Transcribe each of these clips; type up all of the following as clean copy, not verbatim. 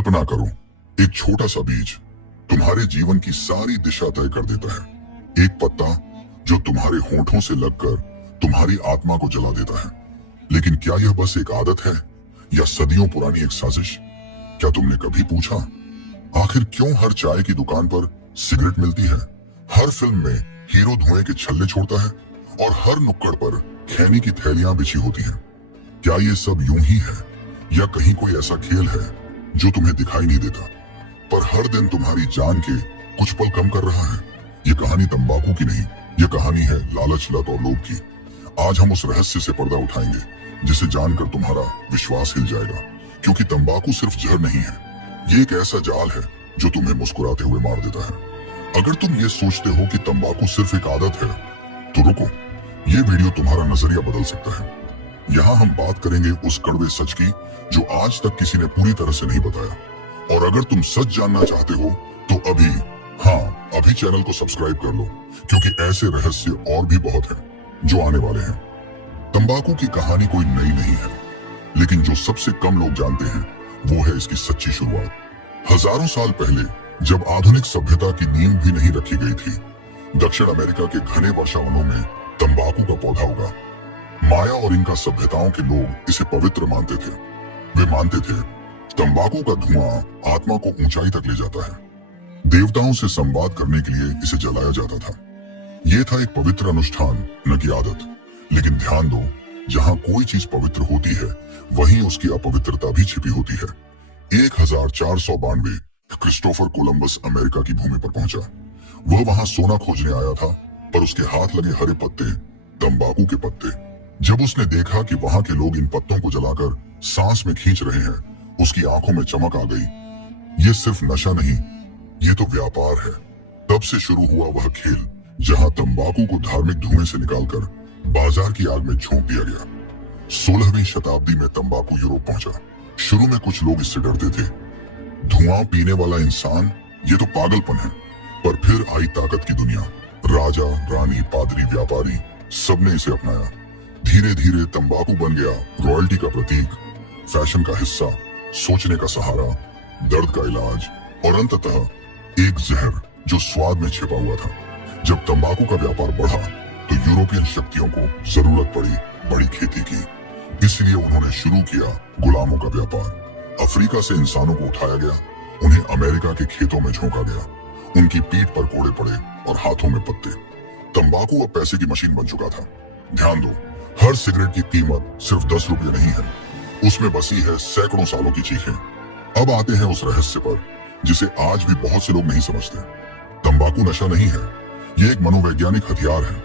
कल्पना करो, एक छोटा सा बीज तुम्हारे जीवन की सारी दिशा तय कर देता है। एक पत्ता जो तुम्हारे होठों से लगकर तुम्हारी आत्मा को जला देता है। लेकिन क्या यह बस एक आदत है या सदियों पुरानी एक साजिश? क्या तुमने कभी पूछा, आखिर क्यों हर चाय की दुकान पर सिगरेट मिलती है, हर फिल्म में हीरो धुएं के छल्ले छोड़ता है और हर नुक्कड़ पर खैनी की थैलियां बिछी होती हैं? क्या ये सब यूं ही है या कहीं कोई ऐसा खेल है जो तुम्हें दिखाई नहीं देता पर हर दिन तुम्हारी जान के कुछ पल कम कर रहा है? ये कहानी तंबाकू की नहीं, ये कहानी है लालच, लत और लोभ की। आज हम उस रहस्य से पर्दा उठाएंगे जिसे जानकर तुम्हारा विश्वास हिल जाएगा, क्योंकि तंबाकू सिर्फ जहर नहीं है, ये एक ऐसा जाल है जो तुम्हें मुस्कुराते हुए मार देता है। अगर तुम ये सोचते हो कि तंबाकू सिर्फ एक आदत है तो रुको, ये वीडियो तुम्हारा नजरिया बदल सकता है। यहाँ हम बात करेंगे उस कड़वे सच की जो आज तक किसी ने पूरी तरह से नहीं बताया। और अगर तुम सच जानना चाहते हो तो अभी चैनल को सब्सक्राइब कर लो, क्योंकि ऐसे रहस्य और भी बहुत हैं जो आने वाले हैं। तंबाकू की कहानी कोई नई नहीं है, लेकिन जो सबसे कम लोग जानते हैं वो है इसकी सच्ची शुरुआत। हजारों साल पहले, जब आधुनिक सभ्यता की नींव भी नहीं रखी गई थी, दक्षिण अमेरिका के घने वर्षावनों में तंबाकू का पौधा उगा। माया और इनका सभ्यताओं के लोग इसे पवित्र मानते थे। वे मानते थे तंबाकू का धुआं आत्मा को ऊंचाई तक ले जाता है। देवताओं से संवाद करने के लिए इसे जलाया जाता था। यह था एक पवित्र अनुष्ठान, न कि आदत। लेकिन ध्यान दो, जहां कोई चीज पवित्र होती है वहीं उसकी अपवित्रता भी छिपी होती है। 1492 क्रिस्टोफर कोलंबस अमेरिका की भूमि पर पहुंचा। वह वहां सोना खोजने आया था, पर उसके हाथ लगे हरे पत्ते तंबाकू के पत्ते। जब उसने देखा कि वहां के लोग इन पत्तों को जलाकर सांस में खींच रहे हैं, उसकी आंखों में चमक आ गई। ये सिर्फ नशा नहीं, ये तो व्यापार है। तब से शुरू हुआ वह खेल जहां तंबाकू को धार्मिक धुएं से निकालकर बाजार की आग में झोंक दिया गया। 16वीं शताब्दी में तंबाकू यूरोप पहुंचा। शुरू में कुछ लोग इससे डरते थे। धुआं पीने वाला इंसान, ये तो पागलपन है। पर फिर आई ताकत की दुनिया। राजा, रानी, पादरी, व्यापारी, सबने इसे अपनाया। धीरे धीरे तंबाकू बन गया रॉयल्टी का प्रतीक, फैशन का हिस्सा, सोचने का सहारा, दर्द का इलाज और अंततः एक जहर जो स्वाद में छिपा हुआ था। जब तंबाकू का व्यापार बढ़ा तो यूरोपियन शक्तियों को जरूरत पड़ी बड़ी खेती की। इसलिए उन्होंने शुरू किया गुलामों का व्यापार। अफ्रीका से इंसानों को उठाया गया, उन्हें अमेरिका के खेतों में झोंका गया। उनकी पीठ पर कोड़े पड़े और हाथों में पत्ते। तंबाकू अब पैसे की मशीन बन चुका था। ध्यान दो, हर सिगरेट की कीमत सिर्फ 10 रुपये नहीं है, उसमें बसी है सैकड़ों सालों की चीखें। अब आते हैं उस रहस्य पर जिसे आज भी बहुत से लोग नहीं समझते। तंबाकू नशा नहीं है, ये एक मनोवैज्ञानिक हथियार है।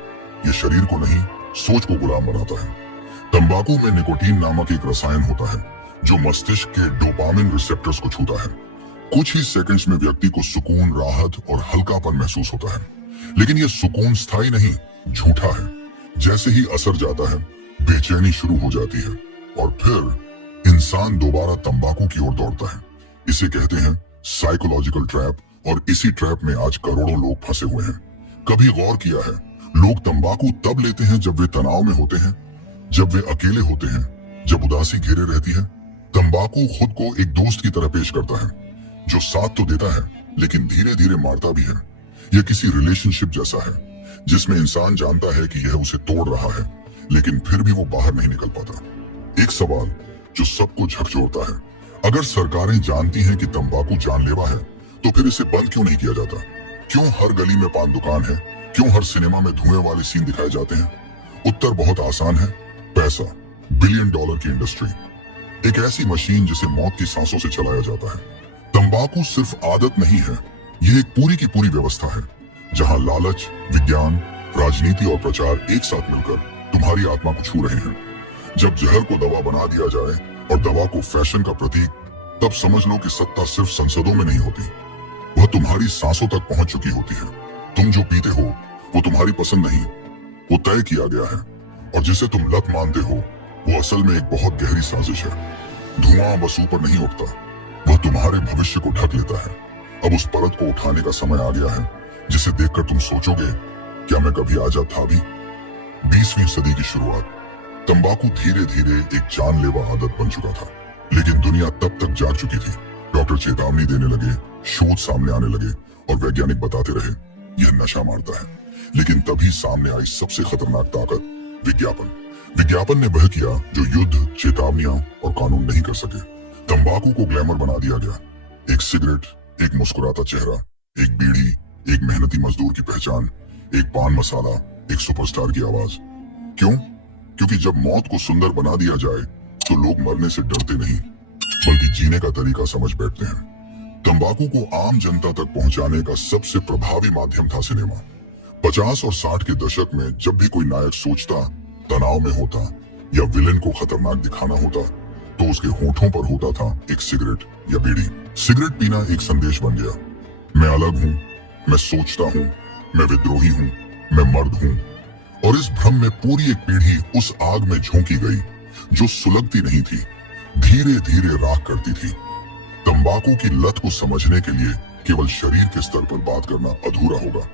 ये शरीर को नहीं, सोच को गुलाम बनाता है। तंबाकू में निकोटीन नामक एक रसायन होता है जो मस्तिष्क के डोपामिन रिसेप्टर्स को छूता है। कुछ ही सेकंड्स में व्यक्ति को सुकून, राहत और हल्कापन महसूस होता है। लेकिन यह सुकून स्थायी नहीं, झूठा है। जैसे ही असर जाता है, बेचैनी शुरू हो जाती है और फिर इंसान दोबारा तंबाकू की ओर दौड़ता है। इसे कहते हैं साइकोलॉजिकल ट्रैप, और इसी ट्रैप में आज करोड़ों लोग फंसे हुए हैं। कभी गौर किया है, लोग तंबाकू तब लेते हैं जब वे तनाव में होते हैं, जब वे अकेले होते हैं, जब उदासी घेरे रहती है। तंबाकू खुद को एक दोस्त की तरह पेश करता है जो साथ तो देता है लेकिन धीरे धीरे मारता भी है। यह किसी रिलेशनशिप जैसा है जिसमें इंसान जानता है कि यह उसे तोड़ रहा है, लेकिन फिर भी वो बाहर नहीं निकल पाता। एक सवाल जो सबको झकझोरता है, अगर सरकारें जानती हैं कि तंबाकू जानलेवा है तो फिर इसे बंद क्यों नहीं किया जाता? क्यों हर गली में पान दुकान है? क्यों हर सिनेमा में धुएं वाले सीन दिखाए जाते हैं? उत्तर बहुत आसान है, पैसा। $1 बिलियन की इंडस्ट्री, एक ऐसी मशीन जिसे मौत की सांसों से चलाया जाता है। तंबाकू सिर्फ आदत नहीं है, यह एक पूरी की पूरी व्यवस्था है जहां लालच, विज्ञान, राजनीति और प्रचार एक साथ मिलकर तुम्हारी आत्मा को छू रहे हैं। जब जहर को दवा बना दिया जाए और दवा को फैशन का प्रतीक, तब समझ लो कि सत्ता सिर्फ संसदों में नहीं होती, वह तुम्हारी सांसों तक पहुंच चुकी होती है। तुम जो पीते हो वो तुम्हारी पसंद नहीं, वो तय किया गया है। और जिसे तुम लत मानते हो वो असल में एक बहुत गहरी साजिश है। धुआं बस ऊपर नहीं उठता, वह तुम्हारे भविष्य को ढक लेता है। अब उस परत को उठाने का समय आ गया है जिसे देखकर तुम सोचोगे, क्या मैं कभी आजाद था भी? 20वीं सदी की शुरुआत। तंबाकू धीरे धीरे एक जानलेवा आदत बन चुका था, लेकिन दुनिया तब तक जाग चुकी थी। डॉक्टर चेतावनी देने लगे, शोध सामने आने लगे और वैज्ञानिक बताते रहे यह नशा मारता है। लेकिन तभी सामने आई सबसे खतरनाक ताकत, विज्ञापन। विज्ञापन ने वह किया जो युद्ध, चेतावनियां और कानून नहीं कर सके। तंबाकू को ग्लैमर बना दिया गया। एक सिगरेट, एक मुस्कुराता चेहरा, एक बीड़ी, एक मेहनती मजदूर की पहचान, एक पान मसाला, एक सुपरस्टार की आवाज। क्यों? क्योंकि जब मौत को सुंदर बना दिया जाए तो लोग मरने से डरते नहीं, बल्कि जीने का तरीका समझ बैठते हैं। तंबाकू को आम जनता तक पहुंचाने का सबसे प्रभावी माध्यम था सिनेमा। 50 और 60 के दशक में जब भी कोई नायक सोचता, तनाव में होता या विलेन को खतरनाक दिखाना होता, तो उसके होठों पर होता था एक सिगरेट या बीड़ी। सिगरेट पीना एक संदेश बन गया। मैं अलग हूं, मैं सोचता हूं, मैं विद्रोही हूं, मैं मर्द हूं। और इस भ्रम में पूरी एक पीढ़ी उस आग में झोंकी गई जो सुलगती नहीं थी, धीरे धीरे राख करती थी। तंबाकू की लत को समझने के लिए केवल शरीर के स्तर पर बात करना अधूरा होगा।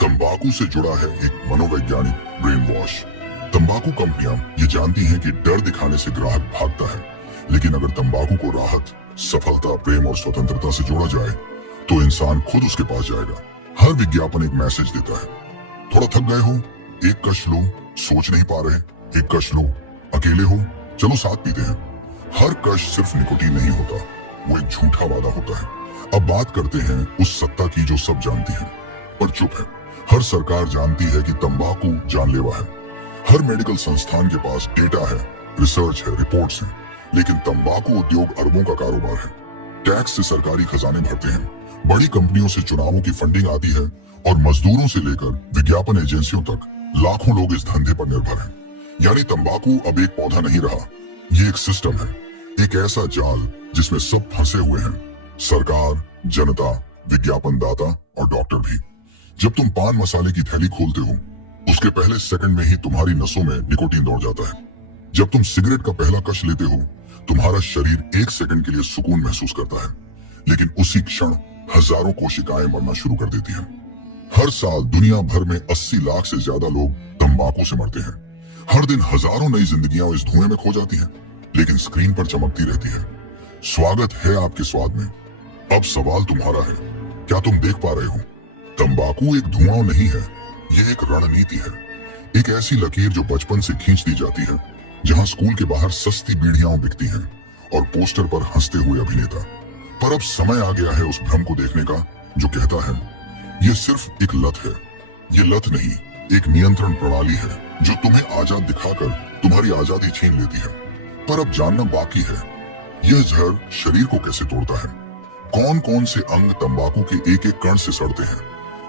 तंबाकू से जुड़ा है एक मनोवैज्ञानिक ब्रेन वॉश। तंबाकू कंपनियां ये जानती हैं कि डर दिखाने से ग्राहक भागता है, लेकिन अगर तंबाकू को राहत, सफलता, प्रेम और स्वतंत्रता से जोड़ा जाए तो इंसान खुद उसके पास जाएगा। हर विज्ञापन एक मैसेज देता है। थोड़ा थक गए हो, एक कश लो, सोच नहीं पा रहे, एक कश लो, अकेले हो, चलो साथ पीते हैं। हर कश सिर्फ निकोटीन नहीं होता, वो एक झूठा वादा होता है। अब बात करते हैं उस सत्ता की जो सब जानती है पर चुप है। हर सरकार जानती है कि तंबाकू जानलेवा है। हर मेडिकल संस्थान के पास डेटा है, रिसर्च है, रिपोर्ट्स हैं, लेकिन तंबाकू उद्योग अरबों का कारोबार है। टैक्स से सरकारी खजाने भरते हैं, बड़ी कंपनियों से चुनावों की फंडिंग आती है और मजदूरों से लेकर विज्ञापन एजेंसियों तक लाखों लोग इस धंधे पर निर्भर हैं। यानी तंबाकू अब एक पौधा नहीं रहा, ये एक सिस्टम है, एक ऐसा जाल जिसमें सब फंसे हुए हैं, सरकार, जनता, विज्ञापनदाता और डॉक्टर भी। जब तुम पान मसाले की थैली खोलते हो, उसके पहले सेकंड में ही तुम्हारी नसों में निकोटीन दौड़ जाता है। जब तुम सिगरेट का पहला कश लेते हो, तुम्हारा शरीर एक सेकंड के लिए सुकून महसूस करता है, लेकिन उसी क्षण हजारों कोशिकाएं मरना शुरू कर देती हैं। हर साल दुनिया भर में 80 लाख से ज्यादा लोग तंबाकू से मरते हैं। हर दिन हजारों नई जिंदगियां इस धुएं में खो जाती हैं, लेकिन स्क्रीन पर चमकती रहती है। स्वागत है आपके स्वाद में। अब सवाल तुम्हारा है, क्या तुम देख पा रहे हो? तंबाकू एक धुआं नहीं है, ये एक रणनीति है। एक ऐसी लकीर जो बचपन से खींच दी जाती है, जहां स्कूल के बाहर सस्ती बीड़ियां बिकती हैं और पोस्टर पर हंसते हुए अभिनेता। पर अब समय आ गया है उस भ्रम को देखने का जो कहता है यह सिर्फ एक लत है। ये लत नहीं, एक नियंत्रण प्रणाली है जो तुम्हें आजाद दिखाकर तुम्हारी आजादी छीन लेती है। पर अब जानना बाकी है, यह जहर शरीर को कैसे तोड़ता है, कौन कौन से अंग तंबाकू के एक एक कण से सड़ते हैं,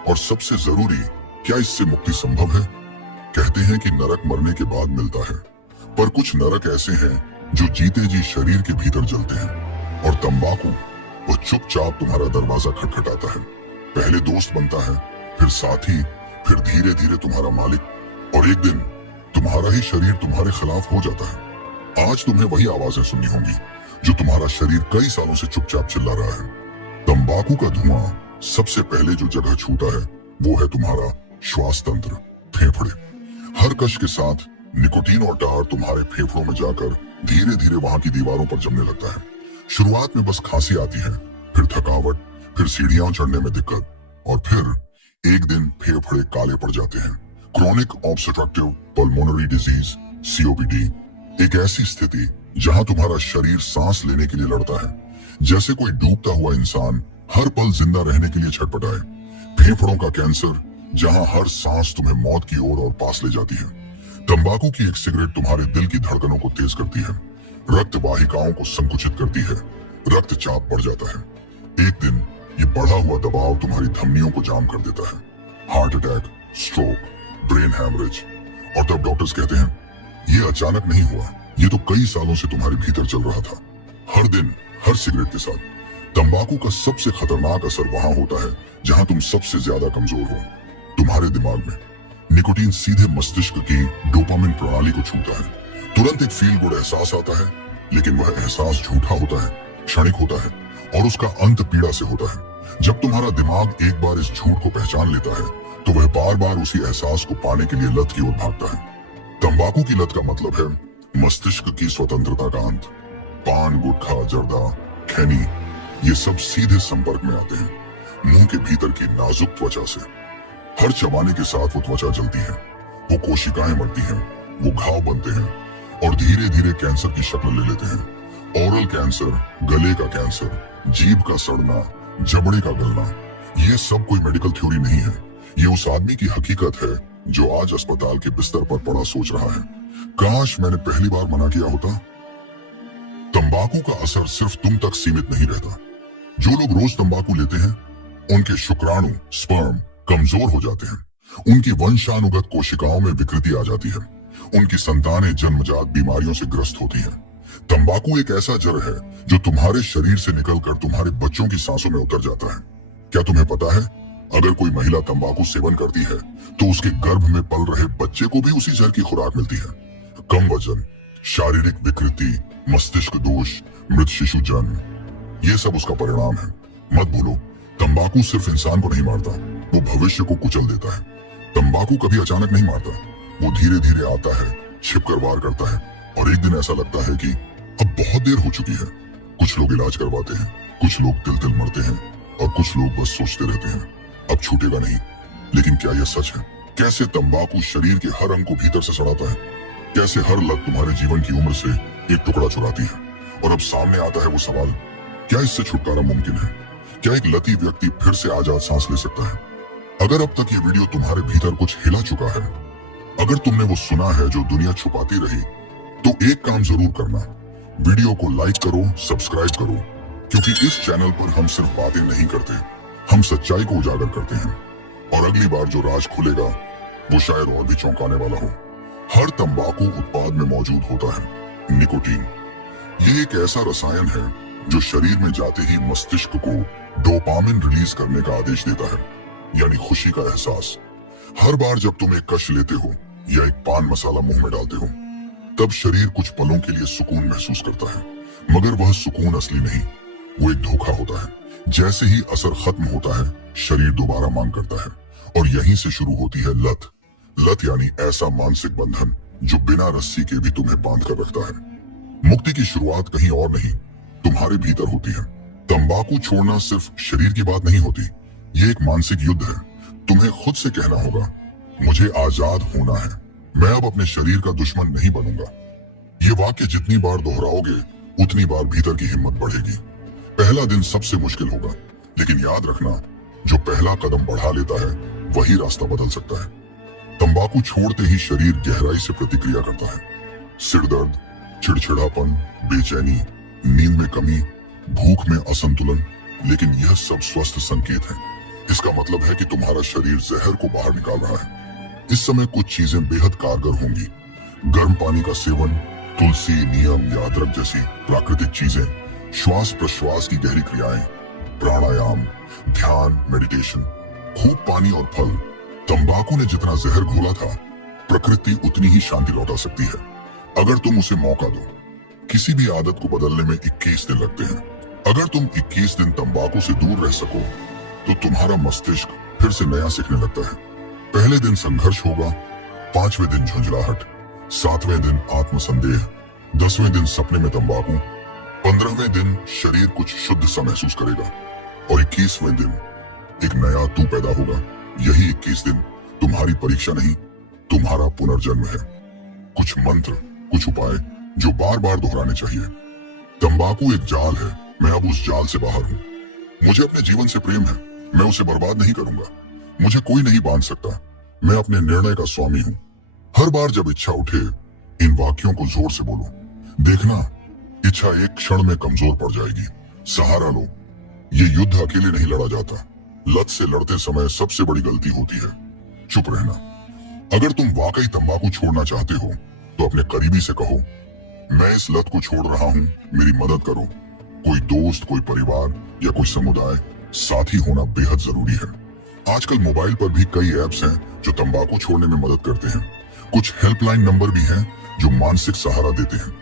और सबसे जरूरी, क्या इससे मुक्ति संभव है? कहते हैं कि नरक मरने के बाद मिलता है, पर कुछ नरक ऐसे हैं जो जीते जी शरीर के भीतर जलते हैं। और तंबाकू वो चुपचाप तुम्हारा दरवाजा खटखटाता है। पहले दोस्त बनता है, फिर साथी, फिर धीरे धीरे तुम्हारा मालिक, और एक दिन तुम्हारा ही शरीर तुम्हारे खिलाफ हो जाता है। आज तुम्हें वही आवाजें सुननी होंगी जो तुम्हारा शरीर कई सालों से चुपचाप चिल्ला रहा है। तंबाकू का धुआं सबसे पहले जो जगह छूता है वो है तुम्हारा श्वास तंत्र, फेफड़े। हर कश के साथ निकोटीन और टार तुम्हारे फेफड़ों में जाकर धीरे धीरे वहां की दीवारों पर जमने लगता है। शुरुआत में बस खांसी आती है, फिर थकावट, फिर सीढ़ियां चढ़ने में दिक्कत, और फिर एक दिन फेफड़े काले पड़ जाते हैं। Chronic obstructive pulmonary disease, COPD, एक ऐसी स्थिति जहां तुम्हारा शरीर सांस लेने के लिए लड़ता है, जैसे कोई डूबता हुआ इंसान हर पल जिंदा रहने के लिए छटपटाए। फेफड़ों का कैंसर, जहां हर सांस तुम्हें मौत की ओर और पास ले जाती है। तंबाकू की एक सिगरेट तुम्हारे दिल की धड़कनों को तेज करती है, रक्त वाहिकाओं को संकुचित करती है, रक्तचाप बढ़ जाता है। एक दिन ये बढ़ा हुआ दबाव तुम्हारी धमनियों को जाम कर देता है, heart attack, stroke, brain haemorrhage. और तब डॉक्टर्स कहते हैं ये अचानक नहीं हुआ, ये तो कई सालों से तुम्हारे भीतर चल रहा था। हर दिन, हर सिगरेट के साथ तंबाकू का सबसे खतरनाक असर वहां होता है जहां तुम सबसे ज्यादा कमजोर हो, तुम्हारे दिमाग में। निकोटीन सीधे मस्तिष्क की डोपामिन प्रणाली को छूता है। तुरंत एक फील गुड एहसास आता है, लेकिन वह एहसास झूठा होता है, क्षणिक होता है, और उसका अंत पीड़ा से होता है। जब तुम्हारा दिमाग एक बार इस झूठ को पहचान लेता है तो वह बार बार उसी एहसास को पाने के लिए लत की ओर भागता है। तंबाकू की लत का मतलब है मस्तिष्क की स्वतंत्रता का अंत। पान, गुटखा, जर्दा, खैनी, ये सब सीधे संपर्क में आते हैं मुंह के भीतर की नाजुक त्वचा से। हर चबाने के साथ वो त्वचा जलती है, वो कोशिकाएं मरती हैं, वो घाव बनते हैं और धीरे धीरे कैंसर की शक्ल ले लेते हैं। ओरल कैंसर, गले का कैंसर, जीभ का सड़ना, जबड़े का गलना, ये सब कोई मेडिकल थ्योरी नहीं है। ये उस आदमी की हकीकत है जो आज अस्पताल के बिस्तर पर पड़ा सोच रहा है, काश मैंने पहली बार मना किया होता। तंबाकू का असर सिर्फ तुम तक सीमित नहीं रहता। जो लोग रोज तंबाकू लेते हैं उनके शुक्राणु स्पर्म कमजोर हो जाते हैं, उनकी वंशानुगत कोशिकाओं में विकृति आ जाती है, उनकी संतानें जन्मजात बीमारियों से ग्रस्त होती हैं। तंबाकू एक ऐसा जहर है जो तुम्हारे शरीर से निकलकर तुम्हारे बच्चों की सांसों में उतर जाता है। क्या तुम्हें पता है, अगर कोई महिला तंबाकू सेवन करती है तो उसके गर्भ में पल रहे बच्चे को भी उसी जहर की खुराक मिलती है। कम वजन, शारीरिक विकृति, मस्तिष्क दोष, मृत शिशु जन्म, ये सब उसका परिणाम है। मत भूलो, तंबाकू सिर्फ इंसान को नहीं मारता, वो भविष्य को कुचल देता है। तंबाकू कभी अचानक नहीं मारता, वो धीरे धीरे आता है, छिपकर वार करता है और एक दिन ऐसा लगता है कि अब बहुत देर हो चुकी है। कुछ लोग इलाज करवाते हैं, कुछ लोग तिल तिल मरते हैं और कुछ लोग बस सोचते रहते हैं अब छूटेगा नहीं। लेकिन क्या यह सच है? कैसे तंबाकू शरीर के हर अंग को भीतर से सड़ाता है, कैसे हर लत तुम्हारे जीवन की उम्र से एक टुकड़ा चुराती है। और अब सामने आता है वो सवाल, क्या इससे छुटकारा मुमकिन है? क्या एक लती व्यक्ति फिर से आजाद सांस ले सकता है? अगर अब तक ये वीडियो तुम्हारे भीतर कुछ हिला चुका है, अगर तुमने वो सुना है जो दुनिया छुपाती रही, तो एक काम जरूर करना, वीडियो को लाइक करो, सब्सक्राइब करो, क्योंकि इस चैनल पर हम सिर्फ बातें नहीं करते, हम सच्चाई को उजागर करते हैं। और अगली बार जो राज खुलेगा वो शायद और भी चौंकाने वाला हो। हर तंबाकू उत्पाद में मौजूद होता है निकोटीन। ये एक ऐसा रसायन है जो शरीर में जाते ही मस्तिष्क को डोपामिन रिलीज करने का आदेश देता है, यानी खुशी का एहसास। हर बार जब तुम एक कश लेते हो या एक पान मसाला मुंह में डालते हो, तब शरीर कुछ पलों के लिए सुकून महसूस करता है, मगर वह सुकून असली नहीं, वो एक धोखा होता है। जैसे ही असर खत्म होता है, शरीर दोबारा मांग करता है और यहीं से शुरू होती है लत। लत यानी ऐसा मानसिक बंधन जो बिना रस्सी के भी तुम्हें बांध कर रखता है। मुक्ति की शुरुआत कहीं और नहीं, तुम्हारे भीतर होती है। तंबाकू छोड़ना सिर्फ शरीर की बात नहीं होती, ये एक मानसिक युद्ध है। तुम्हें खुद से कहना होगा, मुझे आजाद होना है, मैं अब अपने शरीर का दुश्मन नहीं बनूंगा। ये वाक्य जितनी बार दोहराओगे उतनी बार भीतर की हिम्मत बढ़ेगी। पहला दिन सबसे मुश्किल होगा, लेकिन याद रखना, जो पहला कदम बढ़ा लेता है वही रास्ता बदल सकता है। तंबाकू छोड़ते ही शरीर गहराई से प्रतिक्रिया करता है। सिर दर्द, चिड़चिड़ापन, बेचैनी, नींद में कमी, भूख में असंतुलन, लेकिन यह सब स्वस्थ संकेत है। इसका मतलब है कि तुम्हारा शरीर जहर को बाहर निकाल रहा है। इस समय कुछ चीजें बेहद कारगर होंगी। गर्म पानी का सेवन, तुलसी, नीम या अदरक जैसी प्राकृतिक चीजें, श्वास प्रश्वास की गहरी क्रियाएं, प्राणायाम, ध्यान, मेडिटेशन, खूब पानी और फल। तंबाकू ने जितना जहर घोला था, प्रकृति उतनी ही शांति लौटा सकती है, अगर तुम उसे मौका दो। किसी भी आदत को बदलने में 21 दिन लगते हैं। अगर तुम 21 दिन तंबाकू से दूर रह सको तो तुम्हारा मस्तिष्क फिर से नया सीखने लगता है। पहले दिन संघर्ष होगा, 5वें दिन झुंझलाहट, 7वें दिन आत्मसंदेह, 10वें दिन सपने में तंबाकू, 15वें दिन शरीर कुछ शुद्ध सा महसूस करेगा और 21वें दिन एक नया तू पैदा होगा। यही 21 दिन तुम्हारी परीक्षा नहीं, तुम्हारा पुनर्जन्म है। कुछ मंत्र, कुछ उपाय जो बार बार दोहराने चाहिए। तंबाकू एक जाल है, मैं अब उस जाल से बाहर हूँ। मुझे अपने जीवन से प्रेम है, मैं उसे बर्बाद नहीं करूंगा। मुझे कोई नहीं बांध सकता, मैं अपने निर्णय का स्वामी हूँ। हर बार जब इच्छा उठे, इन वाक्यों को जोर से बोलो। देखना, इच्छा एक क्षण में कमजोर पड़ जाएगी। सहारा लो, ये युद्ध अकेले नहीं लड़ा जाता। लत से लड़ते समय सबसे बड़ी गलती होती है चुप रहना। अगर तुम वाकई तंबाकू छोड़ना चाहते हो तो अपने करीबी से कहो, मैं इस लत को छोड़ रहा हूँ, मेरी मदद करो। कोई दोस्त, कोई परिवार या कोई समुदाय साथी होना बेहद जरूरी है। आजकल मोबाइल पर भी कई ऐप्स हैं जो तंबाकू छोड़ने में मदद करते हैं। कुछ हेल्पलाइन नंबर भी हैं जो मानसिक सहारा देते हैं।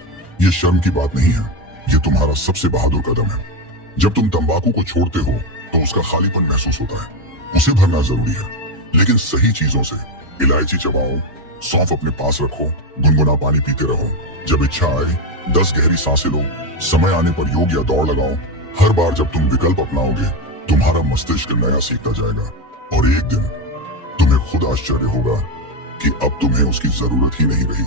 ये शर्म की बात नहीं है, ये तुम्हारा सबसे बहादुर कदम है। जब तुम तंबाकू को छोड़ते हो तो उसका खालीपन महसूस होता है, उसे भरना जरूरी है, लेकिन सही चीजों से। इलायची चबाओ, सौंफ अपने पास रखो, गुनगुना पानी पीते रहो। जब इच्छा आए 10 गहरी सांसें लो, समय आने पर योग या दौड़ लगाओ। हर बार जब तुम विकल्प अपनाओगे, तुम्हारा मस्तिष्क नया सीखता जाएगा और एक दिन तुम्हें खुद आश्चर्य होगा कि अब तुम्हें उसकी जरूरत ही नहीं रही।